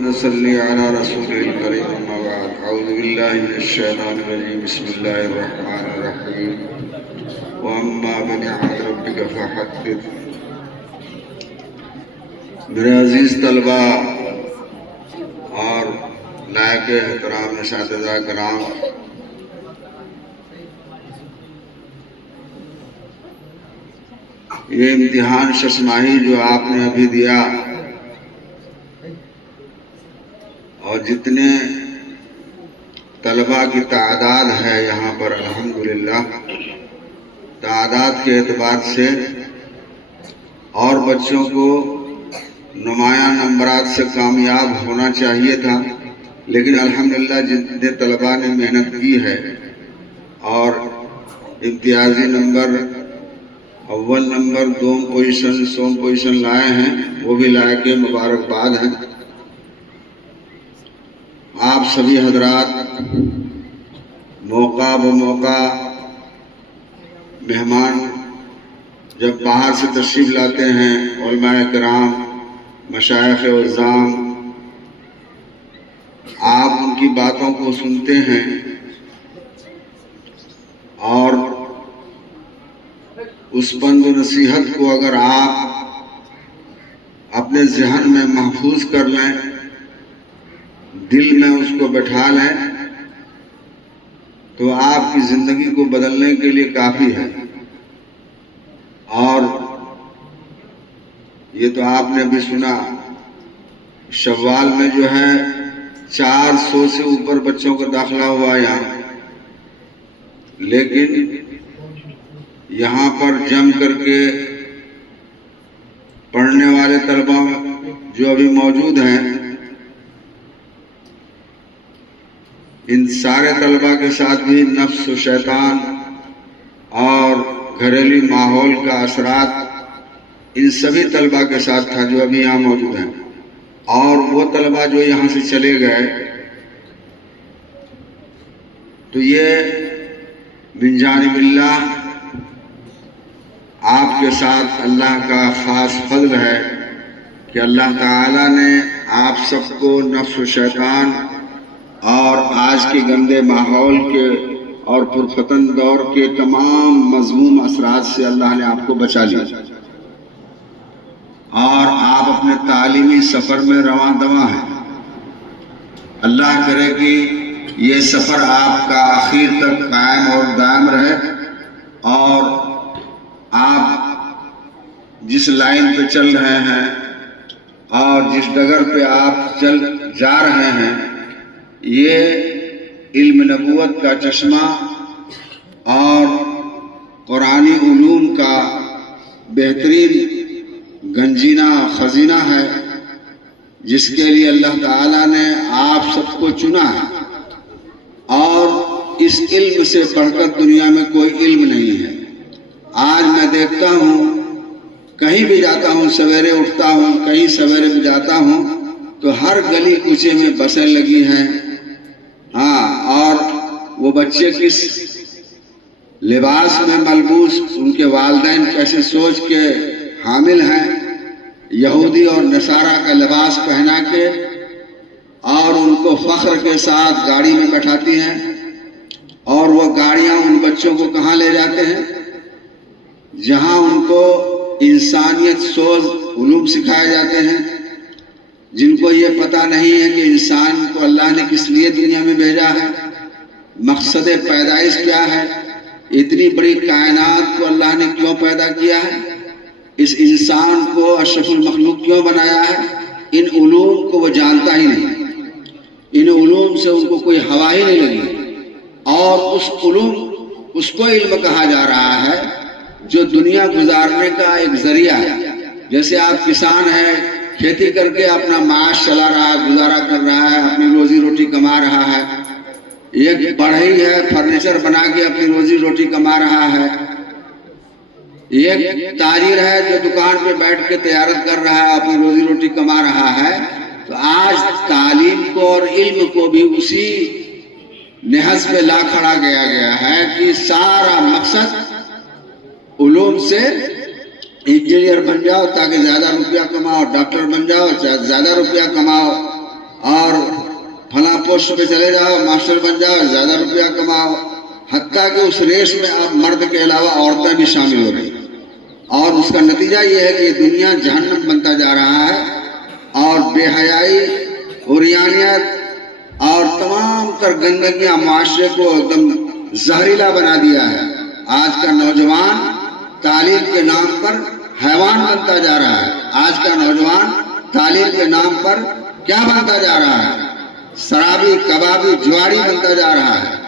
نصلي على رسول الكريم أما بعد أعوذ بالله من الشيطان الرجيم بسم الله الرحمن الرحيم وأما بنعمة ربك فحدث. میرے عزیز طلبہ اور لائق احترام اساتذہ کرام، یہ امتحان ششماہی جو آپ نے ابھی دیا اور جتنے طلباء کی تعداد ہے یہاں پر الحمدللہ، تعداد کے اعتبار سے اور بچوں کو نمایاں نمبرات سے کامیاب ہونا چاہیے تھا، لیکن الحمدللہ جتنے طلباء نے محنت کی ہے اور امتیازی نمبر اول نمبر دوم پوزیشن سوم پوزیشن لائے ہیں، وہ بھی لائق مبارکباد ہیں. آپ سبھی حضرات موقع بموقع مہمان جب باہر سے تشریف لاتے ہیں، علماء کرام مشائخ عظام، آپ ان کی باتوں کو سنتے ہیں اور اس پند و نصیحت کو اگر آپ اپنے ذہن میں محفوظ کر لیں، دل میں اس کو بٹھا لیں، تو آپ کی زندگی کو بدلنے کے لیے کافی ہے. اور یہ تو آپ نے بھی سنا، شوال میں جو ہے 400 سے اوپر بچوں کا داخلہ ہوا یہاں، لیکن یہاں پر جم کر کے پڑھنے والے طلباء جو ابھی موجود ہیں، ان سارے طلباء کے ساتھ بھی نفس و شیطان اور گھریلو ماحول کا اثرات ان سبھی طلباء کے ساتھ تھا جو ابھی یہاں موجود ہیں. اور وہ طلباء جو یہاں سے چلے گئے، تو یہ من جانب اللہ آپ کے ساتھ اللہ کا خاص فضل ہے کہ اللہ تعالیٰ نے آپ سب کو نفس و شیطان اور آج کے گندے ماحول کے اور پرفتن دور کے تمام مذموم اثرات سے اللہ نے آپ کو بچا لیا، اور آپ اپنے تعلیمی سفر میں رواں دواں ہیں. اللہ کرے کہ یہ سفر آپ کا آخر تک قائم اور دائم رہے، اور آپ جس لائن پہ چل رہے ہیں اور جس ڈگر پہ آپ چل جا رہے ہیں، یہ علم نبوت کا چشمہ اور قرآنی علوم کا بہترین گنجینہ خزینہ ہے، جس کے لیے اللہ تعالیٰ نے آپ سب کو چنا ہے. اور اس علم سے بڑھ کر دنیا میں کوئی علم نہیں ہے. آج میں دیکھتا ہوں، کہیں بھی جاتا ہوں، سویرے اٹھتا ہوں، کہیں سویرے بھی جاتا ہوں، تو ہر گلی کوچے میں بسیں لگی ہیں. اور وہ بچے کس لباس میں ملبوس، ان کے والدین کیسے سوچ کے حامل ہیں، یہودی اور نصارہ کا لباس پہنا کے، اور ان کو فخر کے ساتھ گاڑی میں بٹھاتی ہیں، اور وہ گاڑیاں ان بچوں کو کہاں لے جاتے ہیں؟ جہاں ان کو انسانیت سوز علوم سکھائے جاتے ہیں، جن کو یہ پتہ نہیں ہے کہ انسان کو اللہ نے کس لیے دنیا میں بھیجا ہے، مقصد پیدائش کیا ہے، اتنی بڑی کائنات کو اللہ نے کیوں پیدا کیا ہے، اس انسان کو اشرف المخلوق کیوں بنایا ہے. ان علوم کو وہ جانتا ہی نہیں، ان علوم سے ان کو کوئی ہوا ہی نہیں لگی. اور اس کو علم کہا جا رہا ہے جو دنیا گزارنے کا ایک ذریعہ ہے. جیسے آپ کسان ہیں، کھیتی کر کے اپنا معاش چلا رہا ہے، گزارا کر رہا ہے، اپنی روزی روٹی کما رہا ہے. ایک بڑھئی ہے، فرنیچر بنا کے اپنی روزی روٹی کما رہا ہے. ایک تاجر ہے جو دکان پہ بیٹھ کے تجارت کر رہا ہے، اپنی روزی روٹی کما رہا ہے. تو آج تعلیم کو اور علم کو بھی اسی نہج پہ لا کھڑا گیا ہے کہ سارا مقصد علوم سے انجینئر بن جاؤ تاکہ زیادہ روپیہ کماؤ، ڈاکٹر بن جاؤ زیادہ روپیہ کماؤ، پوسٹ پہ چلے جاؤ، ماسٹر بن جاؤ، زیادہ روپیہ کماؤ، حتیٰ کہ اس ریس میں اب مرد کے علاوہ عورتیں بھی شامل ہو رہی ہیں، اور اس کا نتیجہ یہ ہے کہ یہ دنیا جہنم بنتا جا رہا ہے، اور بے حیائی، عریانیت اور تمام تر گندگیاں معاشرے کو ایک دم زہریلا بنا دیا ہے۔ آج کا نوجوان تعلیم کے نام پر حیوان بنتا جا رہا ہے، آج کا نوجوان تعلیم کے نام پر کیا بنتا جا رہا ہے؟ شرابی، کبابی، جواری بنتا جا رہا ہے۔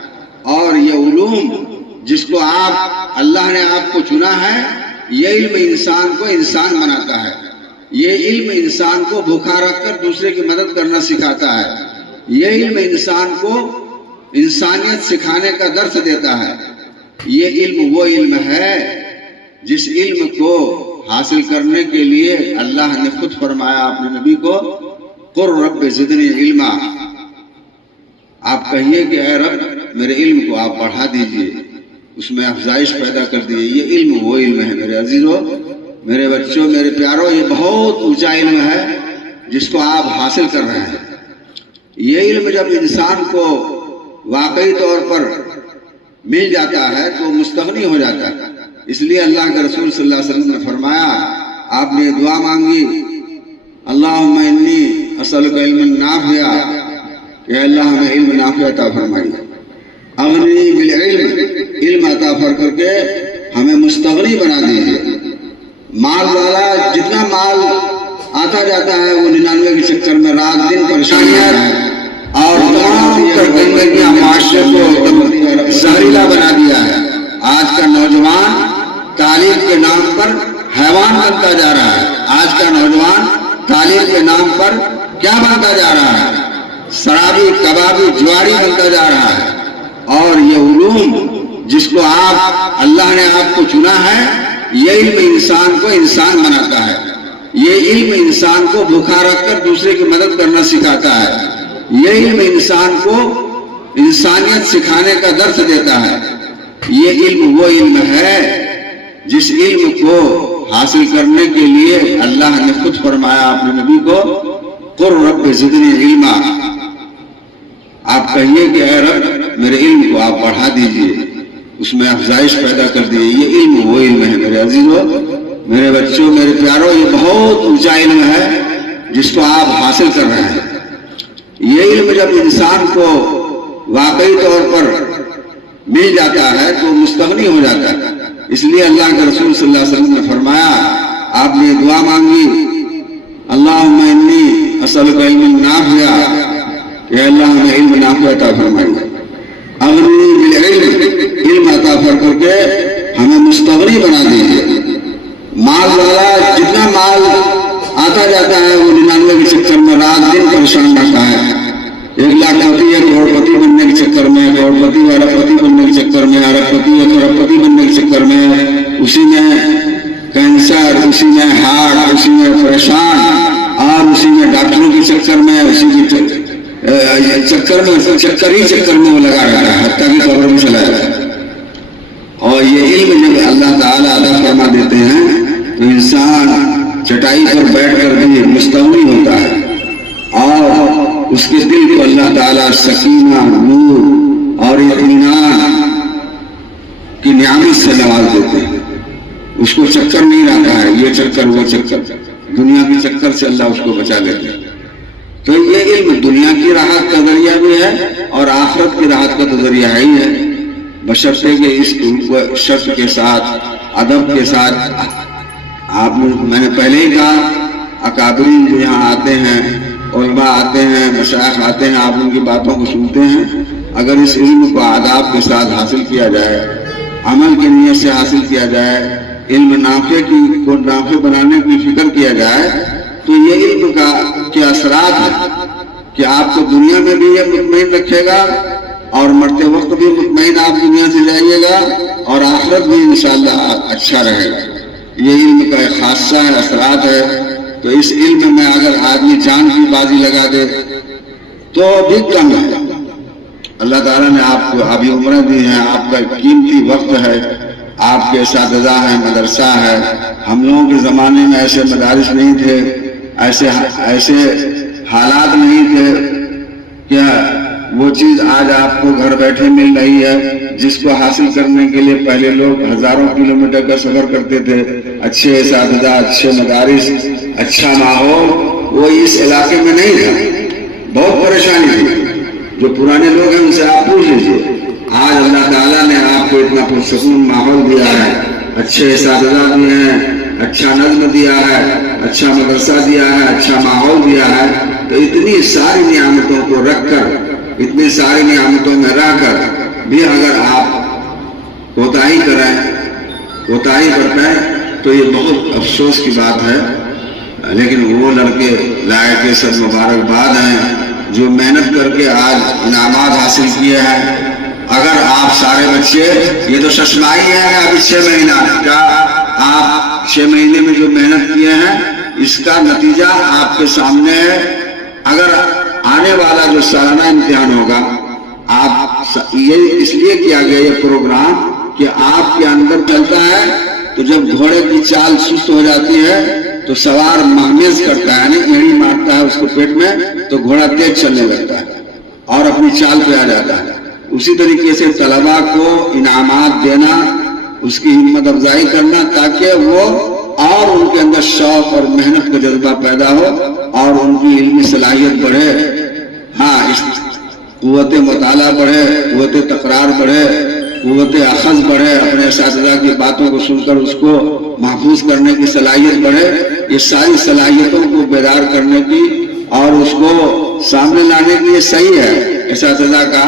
اور یہ علوم جس کو اللہ نے آپ کو چنا ہے، یہ علم انسان کو انسان بناتا ہے، یہ علم انسان کو بھوکا رکھ کر دوسرے کی مدد کرنا سکھاتا ہے، یہ علم انسان کو انسانیت سکھانے کا درس دیتا ہے۔ یہ علم وہ علم ہے جس علم کو حاصل کرنے کے لیے اللہ نے خود فرمایا اپنے نبی کو، قُل رب زدنی علما، آپ کہیے کہ اے رب میرے علم کو آپ بڑھا دیجئے، اس میں افزائش پیدا کر دیجئے۔ یہ علم وہ علم ہے میرے عزیزوں، میرے بچوں، میرے پیاروں، یہ بہت اونچا علم ہے جس کو آپ حاصل کر رہے ہیں۔ یہ علم جب انسان کو واقعی طور پر مل جاتا ہے تو مستغنی ہو جاتا ہے۔ اس لیے اللہ کے رسول صلی اللہ علیہ وسلم نے فرمایا، آپ نے دعا مانگی، اللہم انی اسألک علم نافعا، کہ اللہ ہمیں علم نافع عطا فرمائیے، اغنی بالعلم، علم عطا کر کے ہمیں مستغنی بنا دیجیے۔ مال والا جتنا مال آتا جاتا ہے وہ 99 کے چکر میں رات دن پریشانیاں اور تمام تر گندگیاں معاشرے کو زہریلا بنا دیا ہے۔ آج کا نوجوان تعلیم کے نام پر حیوان بنتا جا رہا ہے، آج کا نوجوان تعلیم کے نام پر کیا بنتا جا رہا ہے؟ شرابی، کبابی، جواری بنتا جا رہا ہے۔ اور یہ علوم جس کو اللہ نے آپ کو چنا ہے، یہ علم انسان کو انسان بناتا ہے، یہ علم انسان کو بھوکا رکھ کر دوسرے کی مدد کرنا سکھاتا ہے، یہ علم انسان کو انسانیت سکھانے کا درس دیتا ہے۔ یہ علم وہ علم ہے جس علم کو حاصل کرنے کے لیے اللہ نے خود فرمایا اپنے نبی کو، قُل رب زدنی علما، آپ کہیے کہ اے رب میرے علم کو آپ بڑھا دیجئے، اس میں افزائش پیدا کر دیجئے۔ یہ علم وہ علم ہے میرے عزیزوں، میرے بچوں، میرے پیاروں، یہ بہت اونچا علم ہے جس کو آپ حاصل کر رہے ہیں۔ یہ علم جب انسان کو واقعی طور پر مل جاتا ہے تو مستغنی ہو جاتا ہے۔ اس لیے اللہ کے رسول صلی اللہ علیہ وسلم نے فرمایا، آپ نے دعا مانگی، اللہم انی اسألک علم نافعا، کہ اللہ ہمیں علم نافع عطا فرمائیے، اغنی بالعلم، علم عطا کر کے ہمیں مستغنی بنا دیجیے۔ مال والا جتنا مال آتا جاتا ہے وہ 99 کے چکر میں رات دن پریشان رہتا ہے، 1 لاکھ پتی ہے کروڑ پتی بننے کے چکر میں، کروڑ پتی ارب پتی بننے کے چکر میں، ارب پتی ہے کروڑ پتی بننے کے چکر میں، اسی میں کینسر، اسی میں ہارٹ، اسی میں پریشان، اور اسی میں ڈاکٹروں کے چکر میں، اسی کے چکر میں وہ لگا رہتا ہے، حتیٰ کہ قبر میں چلا جاتا ہے۔ اور یہ علم جب اللہ تعالیٰ عطا فرما دیتے ہیں تو انسان چٹائی پر بیٹھ کر بھی مستغنی ہوتا ہے، اور اس کے دل کو اللہ تعالیٰ سکینہ، نور اور اطمینان کی نعمت سے نواز دیتے ہیں۔ اس کو چکر نہیں رہتا ہے، یہ چکر وہ چکر، دنیا کے چکر سے اللہ اس کو بچا لیتے ہیں۔ تو یہ علم دنیا کی راحت کا ذریعہ بھی ہے اور آخرت کی راحت کا تو ذریعہ ہی ہے، بشرطے کہ اس شرط کے ساتھ، ادب کے ساتھ۔ میں نے پہلے ہی کہا، اکابرین جو یہاں آتے ہیں، علماء آتے ہیں، مشائخ آتے ہیں، آپ ان کی باتوں کو سنتے ہیں، اگر اس علم کو آداب کے ساتھ حاصل کیا جائے، عمل کی نیت سے حاصل کیا جائے، علم نافع کو نافع بنانے کی فکر کیا جائے، تو یہ علم کے اثرات ہیں کہ آپ کو دنیا میں بھی یہ مطمئن رکھے گا اور مرتے وقت بھی مطمئن آپ دنیا سے جائیے گا، اور آخرت بھی انشاءاللہ اچھا رہے گا۔ یہ علم کا ایک خاصہ ہے، اثرات ہے۔ تو اس علم میں اگر آدمی جان کی بازی لگا دے تو بھی کم ہے۔ اللہ تعالیٰ نے آپ کو ابھی عمریں دی ہیں، آپ کا قیمتی وقت ہے، آپ کے اساتذہ ہیں، مدرسہ ہے۔ ہم لوگوں کے زمانے میں ایسے مدارس نہیں تھے، ایسے حالات نہیں تھے کہ چیز آج آپ کو گھر بیٹھے مل رہی ہے، جس کو حاصل کرنے کے لیے پہلے لوگ ہزاروں کلومیٹر کا سفر کرتے تھے۔ اچھے اساتذہ، اچھے مدارس، اچھا ماحول وہ اس علاقے میں نہیں تھا، بہت پریشانی تھی۔ جو پرانے لوگ ہیں ان سے آپ پوچھ لیجیے، آج اللہ تعالیٰ نے آپ کو اتنا پرسکون ماحول دیا ہے، اچھے اساتذہ بھی ہیں، اچھا نظم دیا ہے، اچھا مدرسہ دیا ہے، اچھا ماحول دیا ہے۔ تو اتنی ساری نعمتوں کو رکھ کر، اتنی ساری نعمتوں میں رہ کر بھی اگر آپ کوتاہی برتیں تو یہ بہت افسوس کی بات ہے۔ لیکن وہ لڑکے لائق سب مبارکباد ہیں جو محنت کر کے آج انعامات حاصل کیے ہیں۔ اگر آپ سارے بچے، یہ تو ششمائی ہے ابھی 6 مہینہ کا، آپ 6 مہینے میں جو محنت کیے ہیں اس کا نتیجہ آپ کے سامنے ہے۔ اگر آنے والا جو سالانہ امتحان ہوگا، آپ یہ اس لیے کیا گیا یہ پروگرام کہ آپ کے اندر چلتا ہے تو جب گھوڑے کی چال سست ہو جاتی ہے تو سوار مہمیز کرتا ہے، یعنی ایڑی مارتا ہے اس کو پیٹ میں تو گھوڑا تیز چلنے لگتا ہے اور اپنی چال پہ آ جاتا ہے۔ اسی طریقے سے طلباء کو انعامات دینا، اس کی ہمت افزائی کرنا تاکہ وہ اور ان کے اندر شوق اور محنت کا جذبہ پیدا ہو اور ان کی علمی صلاحیت بڑھے، اس قوت مطالعہ بڑھے، قوت تکرار بڑھے، قوت اخذ بڑھے، اپنے اساتذہ کی باتوں کو سن کر اس کو محفوظ کرنے کی صلاحیت بڑھے۔ یہ ساری صلاحیتوں کو بیدار کرنے کی اور اس کو سامنے لانے کی یہ صحیح ہے اساتذہ کا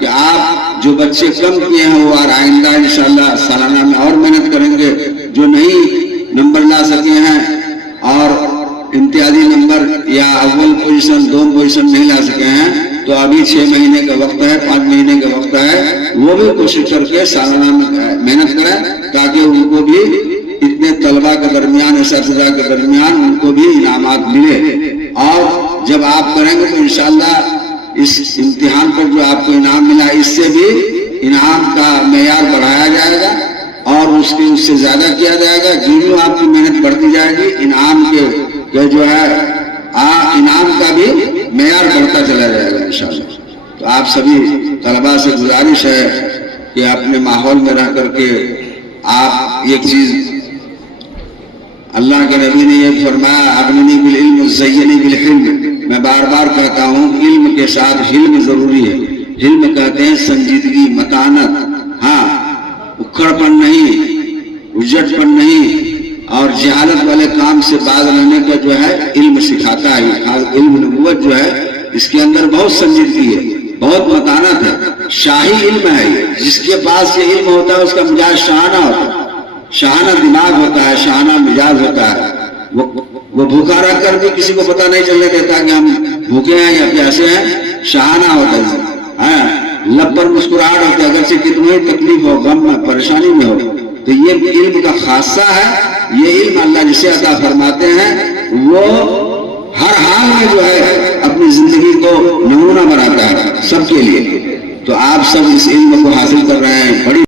کہ آپ جو بچے کم کیے ہیں وہ آئندہ انشاءاللہ سالانہ میں اور محنت کریں گے۔ جو نہیں نمبر لا سکے ہیں اور امتیازی نمبر یا اول پوزیشن 2 پوزیشن نہیں لا سکے ہیں تو ابھی 6 مہینے کا وقت ہے، 5 مہینے کا وقت ہے، وہ بھی کوشش کر کے سالانہ میں محنت کریں تاکہ ان کو بھی اتنے طلباء کے درمیان، اساتذہ کے درمیان ان کو بھی انعامات ملے۔ اور جب آپ کریں گے تو انشاءاللہ اس امتحان پر جو آپ کو انعام ملا اس سے بھی انعام کا معیار بڑھایا جائے گا اور اس سے زیادہ کیا جائے گا۔ جو آپ کی محنت بڑھتی جائے گی انعام جو ہے انعام کا بھی معیار بڑھتا چلا جائے گا انشاءاللہ۔ تو آپ سبھی طلباء سے گزارش ہے کہ اپنے ماحول میں رہ کر کے آپ ایک چیز، اللہ کے نبی نے یہ فرمایا اغننی بالعلم وزینی بالحلم، میں بار بار کہتا ہوں علم کے ساتھ حلم ضروری ہے۔ حلم کہتے ہیں سنجیدگی، متانت، اکھڑ پن نہیں، اجٹ پن نہیں، اور جہالت والے کام سے باز رہنے کا جو ہے علم سکھاتا ہے۔ علم نبوت جو ہے اس کے اندر بہت سنجیدگی ہے، بہت متانت ہے، شاہی علم ہے یہ۔ جس کے پاس یہ علم ہوتا ہے اس کا مزاج شاہانہ ہوتا ہے، شاہانہ دماغ ہوتا ہے، شاہانہ مزاج ہوتا ہے۔ وہ بھوکا رہ کر بھی کسی کو پتہ نہیں چلنے دیتا کہ ہم بھوکے ہیں یا پیاسے ہیں، شاہانہ ہوتا ہے، لب پر مسکراہٹ ہوتی ہے اگرچہ کتنی تکلیف ہو، غم میں، پریشانی میں ہو۔ تو یہ علم کا خاصہ ہے۔ یہ علم اللہ جسے عطا فرماتے ہیں وہ ہر حال میں جو ہے اپنی زندگی کو نمونہ بناتا ہے سب کے لیے۔ تو آپ سب اس علم کو حاصل کر رہے ہیں، بڑی